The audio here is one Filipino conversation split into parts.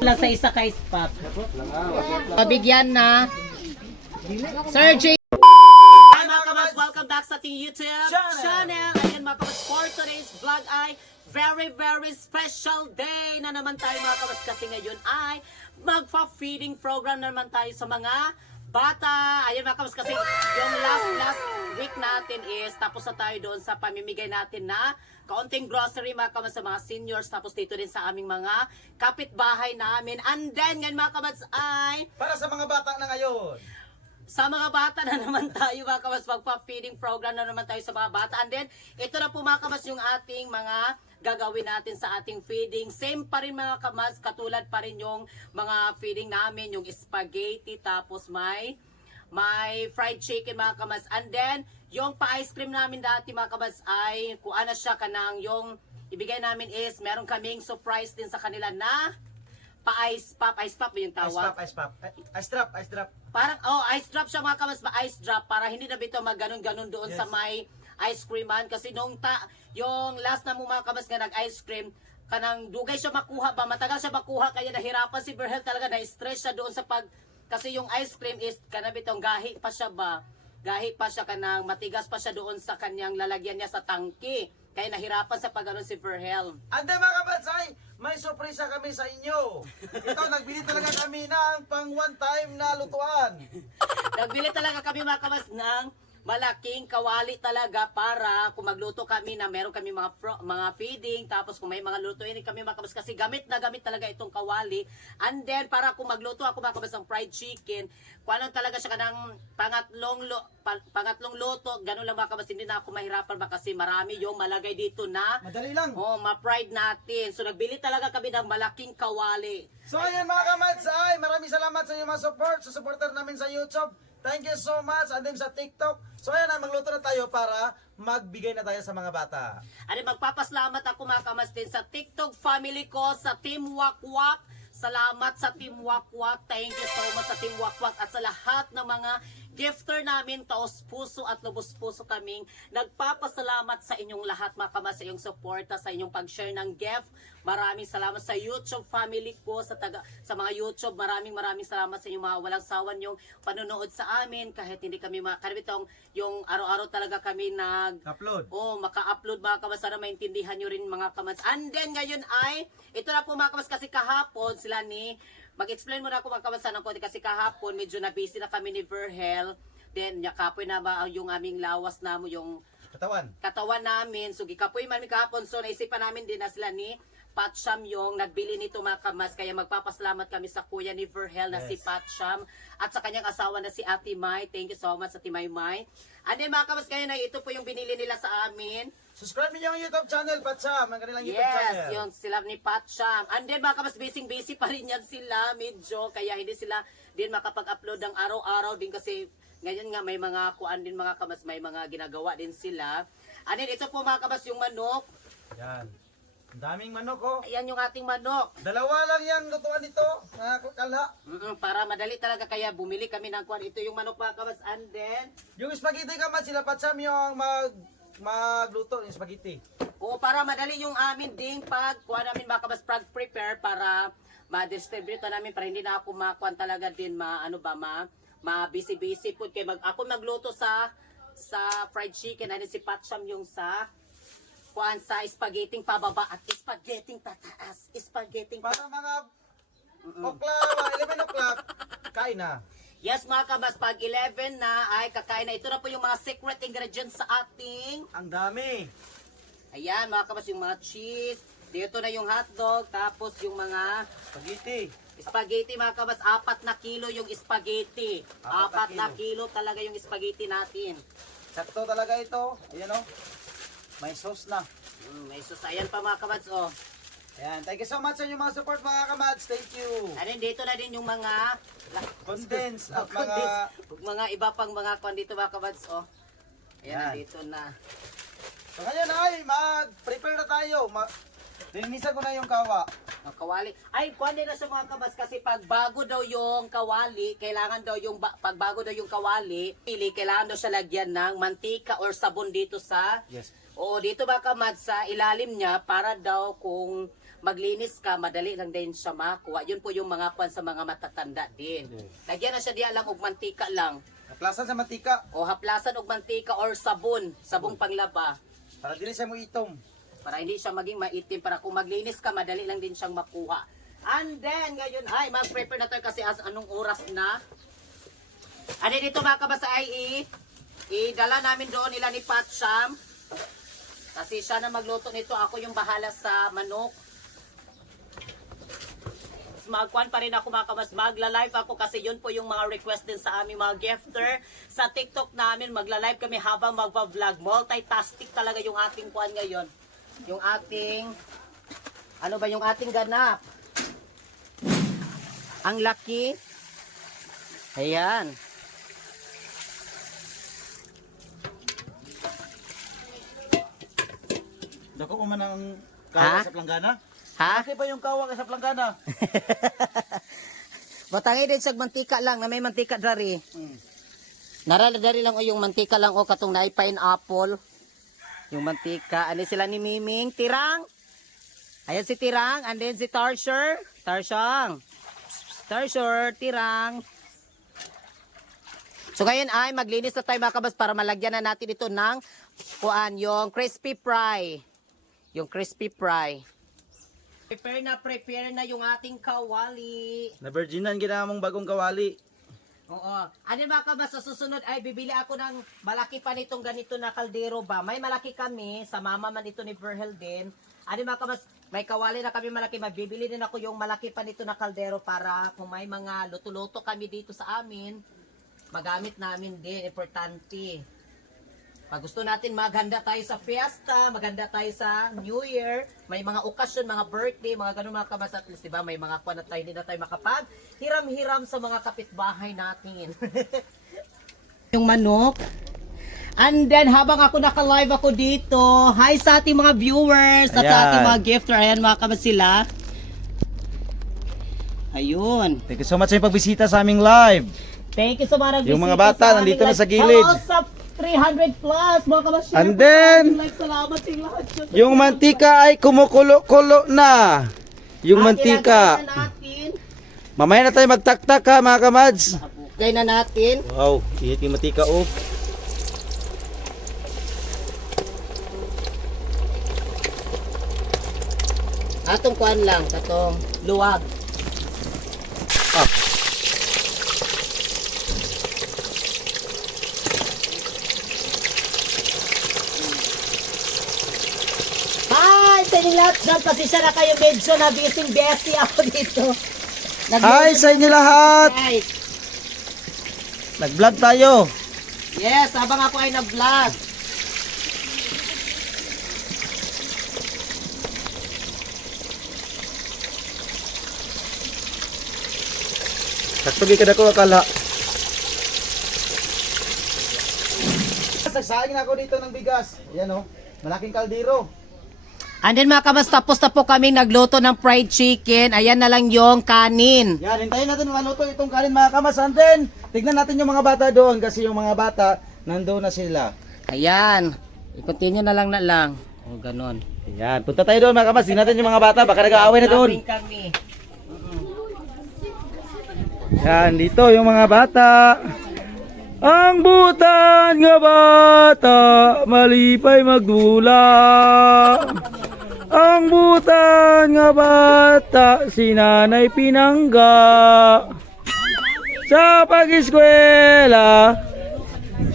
Lang sa isa kay spot. Pabigyan na. Sir J. Hi mga kabas, welcome back sa ating YouTube channel. Ayan mga kabas, for today's vlog ay very special day na naman tayo mga kabas. Kasi ngayon ay magpa-feeding program na naman tayo sa mga bata. Ayan mga kabas, kasi yung last week natin is tapos na tayo doon sa pamimigay natin na kaunting grocery mga kabas sa mga seniors. Tapos dito din sa aming mga kapitbahay namin. And then ngayon mga kabas ay para sa mga bata na ngayon. Sa mga bata na naman tayo mga kabas, magpa-feeding program na naman tayo sa mga bata. And then, ito na po mga kabas yung ating mga gagawin natin sa ating feeding. Same pa rin mga kabas, katulad pa rin yung mga feeding namin, yung spaghetti, tapos may fried chicken mga kabas. And then, yung pa-ice cream namin dati mga kabas ay, kung ano siya kanang yung ibigay namin is, meron kaming surprise din sa kanila na pa-ice pop ba yung tawag? Ice drop. Parang, ice drop siya mga kabas, ice drop, para hindi na bito magganon-ganon doon sa may ice creaman. Kasi nung yung last na mo mga kabas nga nag-ice cream, kanang dugay siya makuha ba, matagal siya makuha, kaya nahirapan si Berhel talaga, na-stress siya doon sa kasi yung ice cream is, kanabitong gahi pa siya, kanang matigas pa siya doon sa kanyang lalagyan niya sa tangki. Kaya nahirapan sa pagganon si Berhel. Ande mga kabatsay, may sorpresa kami sa inyo. Ito, nagbili talaga kami ng pang one time na lutuan. Nagbili talaga kami mga kabas ng malaking kawali talaga para kung magluto kami na meron kami mga feeding, tapos kung may mga lutuin kami mga kabas, kasi gamit na gamit talaga itong kawali. And then para kung magluto ako mga kabas ng fried chicken, kung anong talaga siya kanang pangatlong luto, ganun lang mga kabas, hindi na ako mahirapan ba kasi marami yung malagay dito na Madali lang. ma-fried natin. So nagbili talaga kami ng malaking kawali. So ayan mga kamatsay, maraming salamat sa inyong mga support, sa supporter namin sa YouTube. Thank you so much. And then sa TikTok. So ayan na, magluto na tayo para magbigay na tayo sa mga bata. Ano, magpapasalamat ako mga kamas din sa TikTok family ko, sa Team Wakwak. Salamat sa Team Wakwak. Thank you so much sa Team Wakwak at sa lahat ng mga gifter namin, taos puso at lubos puso kaming nagpapasalamat sa inyong lahat mga kamas, sa inyong suporta, sa inyong pag-share ng gift. Maraming salamat sa YouTube family ko, sa mga YouTube. Maraming salamat sa inyong mga walang sawan yung panonood sa amin, kahit hindi kami karibitong yung araw-araw talaga kami Upload. maka-upload mga kamas. Sana maintindihan nyo rin mga kamas. And then ngayon ay, ito na po mga kamas, kasi kahapon sila mag-explain muna ako mga kamas ng konti, kasi kahapon medyo na-busy na kami ni Berhel. Then kapoy na ba yung aming lawas na yung katawan namin. So gikapoy man kahapon. So naisipan namin din na sila ni Patsham yung nagbili nito mga kamas. Kaya magpapasalamat kami sa kuya ni Berhel na si Patsham at sa kanyang asawa na si Ate Mai. Thank you so much Ate Mai. And then mga kamas, kaya na ito po yung binili nila sa amin. Subscribe niyo yung YouTube channel, Patsham. Ang kanilang YouTube channel. Yes, yung sila ni Patsham. And then mga kamas, busy pa rin yan sila medyo. Kaya hindi sila din makapag-upload ng araw-araw din kasi ngayon nga may mga kuan din mga kamas, may mga ginagawa din sila. And then ito po mga kamas, yung manok. Yan. Ang daming manok oh. Ayan yung ating manok. Dalawa lang yung lutuan nito, mga kalha. Para madali talaga, kaya bumili kami ng kuan. Ito yung manok mga kamas. And then Yung spaghetti kamat, sila Patsham yung magluto yung spaghetti. para madali yung amin ding kuha namin mga kabas, prepare para ma-distribute namin, para hindi na ako makuan talaga din busy po. Kaya ako magluto sa fried chicken, and si Patsham yung sa spaghetti pababa at spaghetti pataas. Para mga o'clock, 11 o'clock, kain na. Yes mga kabas, pag 11 na ay kakain na. Ito na po yung mga secret ingredients sa ating. Ang dami. Ayan mga kabas, yung mga cheese. Dito na yung hotdog. Tapos yung mga spaghetti mga kabas. 4 na kilo yung spaghetti. 4 na kilo talaga yung spaghetti natin. Sakto talaga ito. Ayan o. May sauce na. May sauce. Ayan pa mga kabas oh. Ayan. Thank you so much sa inyong mga support mga kamads. Thank you. Ayan, dito na din yung mga Condense at mga iba pang mga kwan dito mga kabas oh. Ayan, dito na. So ngayon ay mag-prepare na tayo. Dininisan ko na yung kawa. Kawali. Ay, kuwan din na sa mga kabas, kasi pag bago daw yung kawali, kailangan daw yung pag bago daw yung kawali, kailangan daw siya lagyan ng mantika or sabon dito sa. Yes. Oo, dito ba kamad sa ilalim niya para daw kung maglinis ka, madali lang din siya makuha. Yun po yung mga kwan sa mga matatanda din. Lagyan na siya diya lang og mantika lang. Haplasan sa mantika O haplasan og mantika or sabong panglaba. para dili siya mo itom. Para hindi siya maging maitim. Para kung maglinis ka, madali lang din siyang makuha. And then, ngayon ay mag-prepare na tayo kasi anong oras na. Ano dito mga kabasa ay idala namin doon nila ni Patcham. Kasi siya na magluto nito. Ako yung bahala sa manok. Magkuhan pa rin ako mga kamas. Magla-live ako kasi yun po yung mga request din sa aming mga gifter. Sa TikTok namin, magla-live kami habang magpa-vlog. Multitastic talaga yung ating kuhan ngayon. Yung ating, ano ba yung ating ganap? Ang laki. Ayan. Dako ko man ang kawa sa planggana. Ha? Bakit ba yung kawa sa planggana? Batangi din sa mantika lang na may mantika dari. Narala-dari lang o yung mantika lang o katong na pineapple. Yung mantika. Ano sila ni Miming? Tirang. Ayan si Tirang. And then si Tarsher. Tarsyang. Tarsher. Tirang. So ngayon ay maglinis na tayo mga kabas para malagyan na natin ito ng kuan yung crispy fry. Yung crispy fry. Prepare na yung ating kawali. Na virginan ginamong bagong kawali. Oo. Ano ba ka ba sa susunod ay bibili ako ng malaki pa nitong ganito na kaldero ba? May malaki kami sa mama man ito ni Virgil din. Ano ba ka ba may kawali na kami malaki, mabibili din ako yung malaki pa nito na kaldero para kung may mga luto-luto kami dito sa amin, magamit namin din, importante. Pag gusto natin maghanda tayo sa fiesta, maghanda tayo sa New Year, may mga okasyon, mga birthday, mga ganun mga kabas, at least, diba? May mga kuwan na tayo, hindi na tayo makapag hiram-hiram sa mga kapitbahay natin. Yung manok. And then, habang ako naka-live ako dito, hi sa ating mga viewers at sa ating mga gifter. Ayan mga kabas sila. Ayun. Thank you so much sa pagbisita sa aming live. Thank you so much. Yung mga bata, nandito na sa gilid. Hello sa 300 plus, mga kabas. And then, salamat sa lahat. yung mantika ay kumukulo-kulo na. Yung mantika. Mamaya na tayo magtaktak ha mga kamads. Bukay na natin. Wow, ihit yung mantika oh. Atong kuan lang, katong luwag. Ah. Hi! Sa inyo lahat dyan, pasisya na kayo medyo na busy ako dito. Hi sa inyo lahat. Hi! Nag-vlog tayo. Yes, habang ako ay nag-vlog. Saktugi ka na ko akala. Sagsaing na ako dito ng bigas. Ayan oh, malaking kaldero. And then mga kabas, tapos na po kami nagluto ng fried chicken. Ayan na lang yung kanin. Yan, hintayin natin maluto itong kanin mga kamas. And then, tignan natin yung mga bata doon kasi yung mga bata, nandoon na sila. Ayan. I-continue na lang. O, ganon. Yan, punta tayo doon mga kamas. Tignan natin yung mga bata, baka nag-aaway na doon. Kami. Yan, dito yung mga bata. Ang butan nga bata, malipay magdula. Ang butan nga bata, si nanay pinangga. Sa pag-eskwela,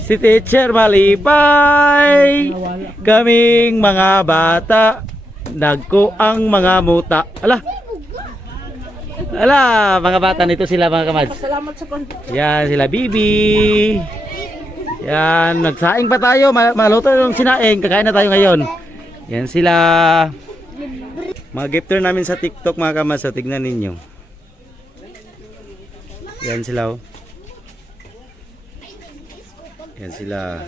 si teacher malipay. Kaming mga bata, nagko ang mga muta. Ala, mga bata nito sila mga kamads. Salamat sa Yan sila Bibi. Yan, nagsaing pa tayo, maluto yung sinaing, kakain na tayo ngayon. Yan sila. Mga gifter namin sa TikTok mga kamads, so tignan ninyo. Yan sila oh. Yan sila.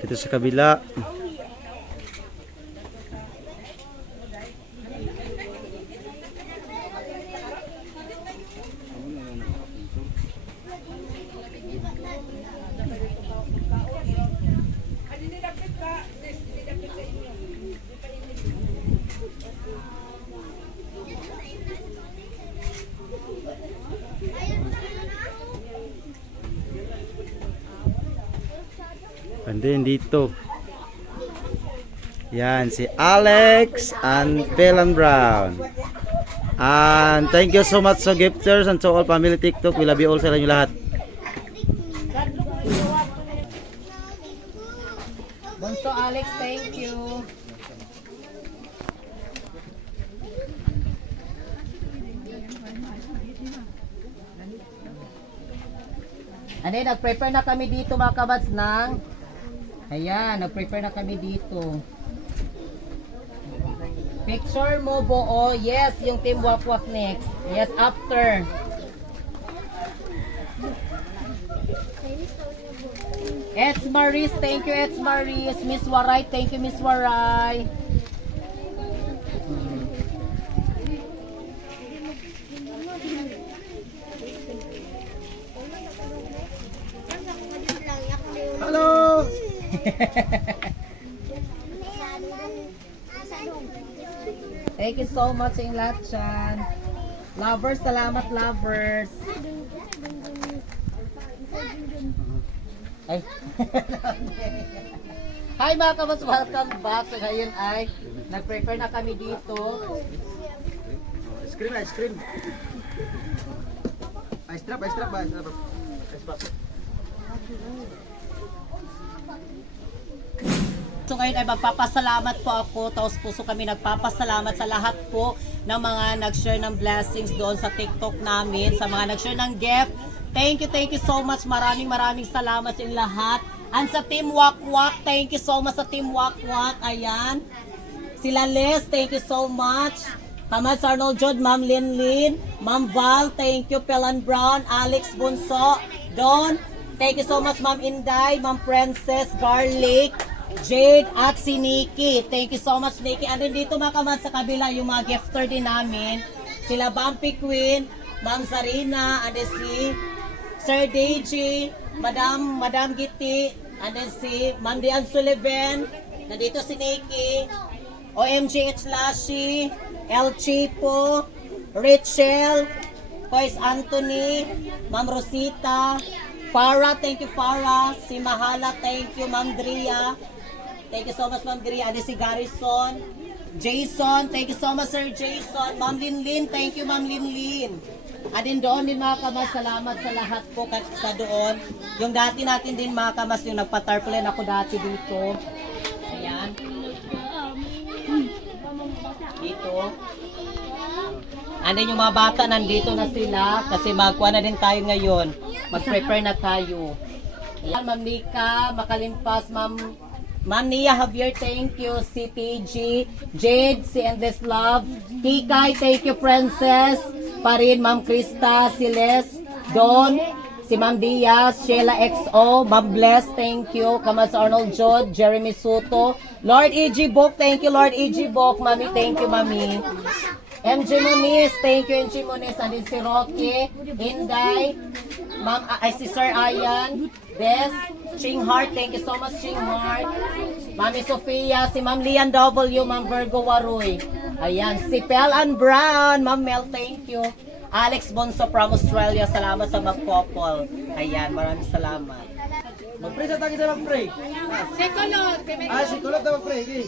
Ito sa kabila. And then dito. Yan, si Alex and Pelan Brown. And thank you so much sa gifters and to all family TikTok. We love you all sa inyo lahat. Bunso Alex, thank you. And then, nag-prepare na kami dito mga kabats ng ayan, nag-prepare na kami dito. Picture mo buo. Yes, yung team Wakwak next. Yes, after. Eds Maris, thank you Eds Maris. Miss Waray, thank you Miss Waray. Hello! Thank you so much sa lahat dyan. Lovers, salamat lovers. Ay. Hi mga kabats, welcome back. So ngayon ay nag-prepare na kami dito. Ice cream, ice cream. Ice drop, ice drop ba? Ice drop. Ice drop. So ngayon ay magpapasalamat po ako, taos puso kami nagpapasalamat sa lahat po ng mga nag-share ng blessings doon sa TikTok namin, sa mga nag-share ng gift. Thank you so much. Maraming salamat sa lahat. And sa Team Wakwak, thank you so much sa Team Wakwak. Ayan. Sila Les, thank you so much. Kamats Arnold Jod, Ma'am Linlin, Ma'am Val, thank you. Pelan Brown, Alex Bunso, Don, thank you so much Ma'am Inday, Ma'am Princess, Garlic, Jade at si Nikki. Thank you so much Nikki. And then dito mga kamats sa kabila yung mga gifter din namin. Sila Bumpy Queen, Ma'am Sarina, and then si Sir Deji, Madam Giti, and then si Ma'am Dian Sullivan, nandito si Nikki, OMGH Lashy, El Chipo, Rachel, Poise Anthony, Ma'am Rosita, Farah, thank you Farah, si Mahala, thank you Ma'am Dria, thank you so much Ma'am Dria, and then si Garrison, Jason, thank you so much Sir Jason, Ma'am Linlin, thank you Ma'am Linlin. At din doon din mga kamas, salamat sa lahat po sa doon. Yung dati natin din mga kamas, yung nagpa-tarpaulin ako dati dito. Ayan. Dito. And then yung mga bata nandito na sila kasi magkuha na din tayo ngayon. Mag-prepare na tayo. Ayan, Ma'am Nika, Makalimpas, Ma'am Nia Javier, thank you. Si TG, Jade, si Endless Love, Kikay, thank you Princess, Parin, Ma'am Krista, si Les, Don, si Ma'am Diaz, Sheila XO, Ma'am Bless, thank you. Kamas Arnold Jod, Jeremy Soto, Lord E.G. Book, thank you Lord E.G. Book, Mami, thank you Mami. MJ Moniz, thank you MJ Moniz, and then si Rocky, Inday, Ma'am, si Sir Ayan, Des, Ching Heart, thank you so much Ching Heart. Mami Sofia, si Ma'am Lian W, Ma'am Virgo Waroy. Ayan, si Pelan Brown, Ma'am Mel, thank you. Alex Bonso from Australia, salamat sa magpopol. Ayan, maraming salamat. Mag-pray sa tagi sa mag-pray. Sekolot. Si Kulot na mag-pray.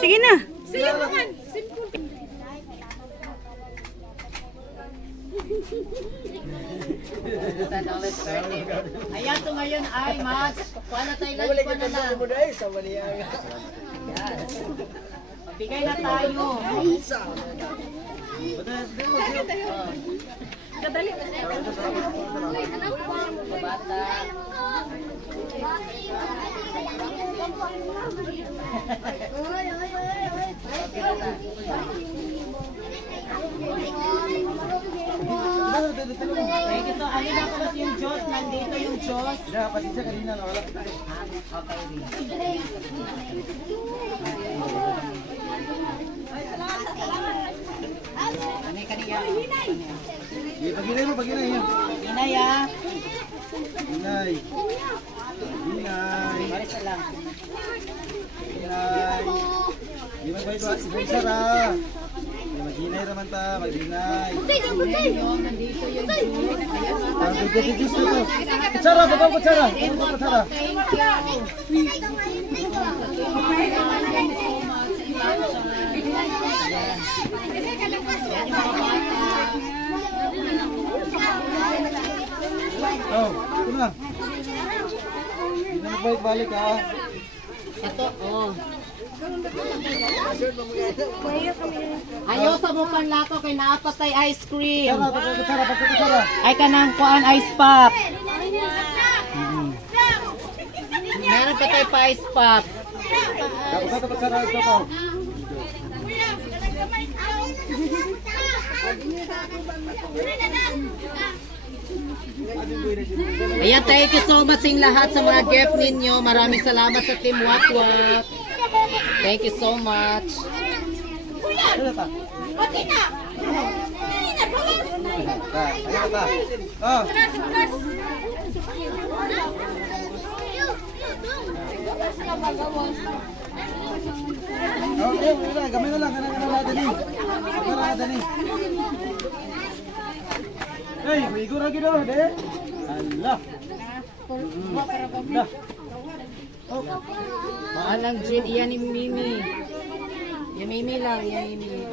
Sige na. Sige naman. Simple. Ayan, so ngayon ay match. Kuha na tayo lang, kuha na lang. Ayan. Bigay na tayo. Kadali. Bata. Thank you so. Ano na ko yung Diyos? Nandito yung Diyos. Pati siya kanina nawala. Okay, ano yung kanina? Paginay mo, paginay yan. Inay ah. Inay. Inay. Marisa lang. Inay. Di ba ba ito? Si Sara. Maghinay raman ta, maghinay. Nandito yung juice. Magdidis na to. Kutsara, bago kutsara. Kutsara. Oh, ito na. Hindi na balik ha. Ito, oh. Ayaw sa mo panlato kay naapatay ice cream. Kutsara, kutsara. Ay kanang kuan ice pop. Meron pa tayo pa ice pop. Dapat kutsara ito to. Ayan, thank you so much sa lahat sa mga gift ninyo. Maraming salamat sa Team Wakwak. Thank you so much. Ano ta? Oh. Okay, gamay na lang, dani. Hey, may igor lagi daw, de. Allah. Allah. Oh. Maalang Jin, iyan ni Mimi. Yan Mimi lang, yan Mimi.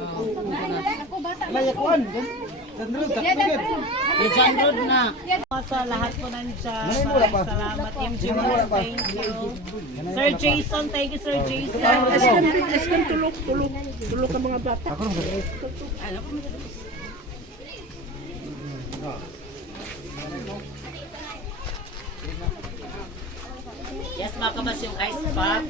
Layakuan, dandrug takbigit. Yan John Rod na. Sa lahat po nandiyan. Maraming salamat. MG Maras, thank you. Sir Jason, thank you Sir Jason. Tulog ka mga bata. Yes, makabas yung ice pop.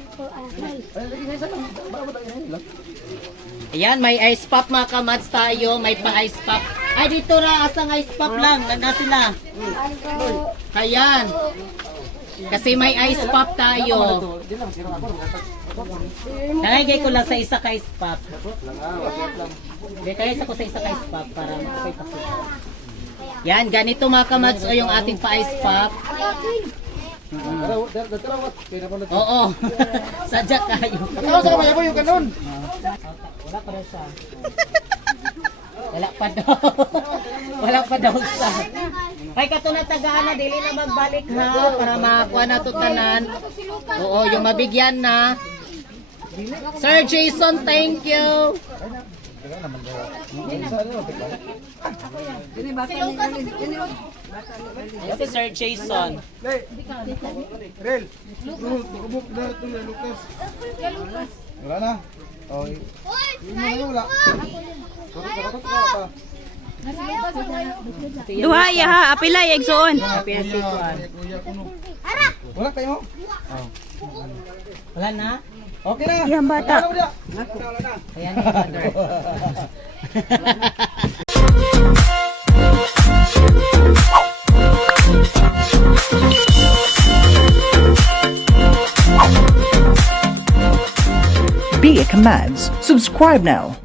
Ayan, may ice pop mga kamats tayo. May pa-ice pop. Ay, dito na. Asang ice pop lang. Nanda sila. Ayan. Kasi may ice pop tayo. Nangigay ko lang sa isa ka ice pop. Hindi, kaya isa ko sa isa ka ice pop para makapay-pasok. Yan, ganito mga kamats o yung ating pa-ice pop. Oo. Sadya kayo. Ano sa kamay mo yung kanon? Wala pa daw siya. Wala pa daw. Wala pa daw siya. Ay, kato na tagaan na, dili na magbalik ha, para makakuha na to tanan. Oo, yung mabigyan na. Sir Jason, thank you. Yes, si Sir Jason. Rel. Bukabuk na ito na Lucas. Wala na. Oh, wala. Duha ya ha, apilay egsoon. Wala kayo. Wala na? Okay na. Yan bata. Ayan na, mother. Be a Commands. Subscribe now.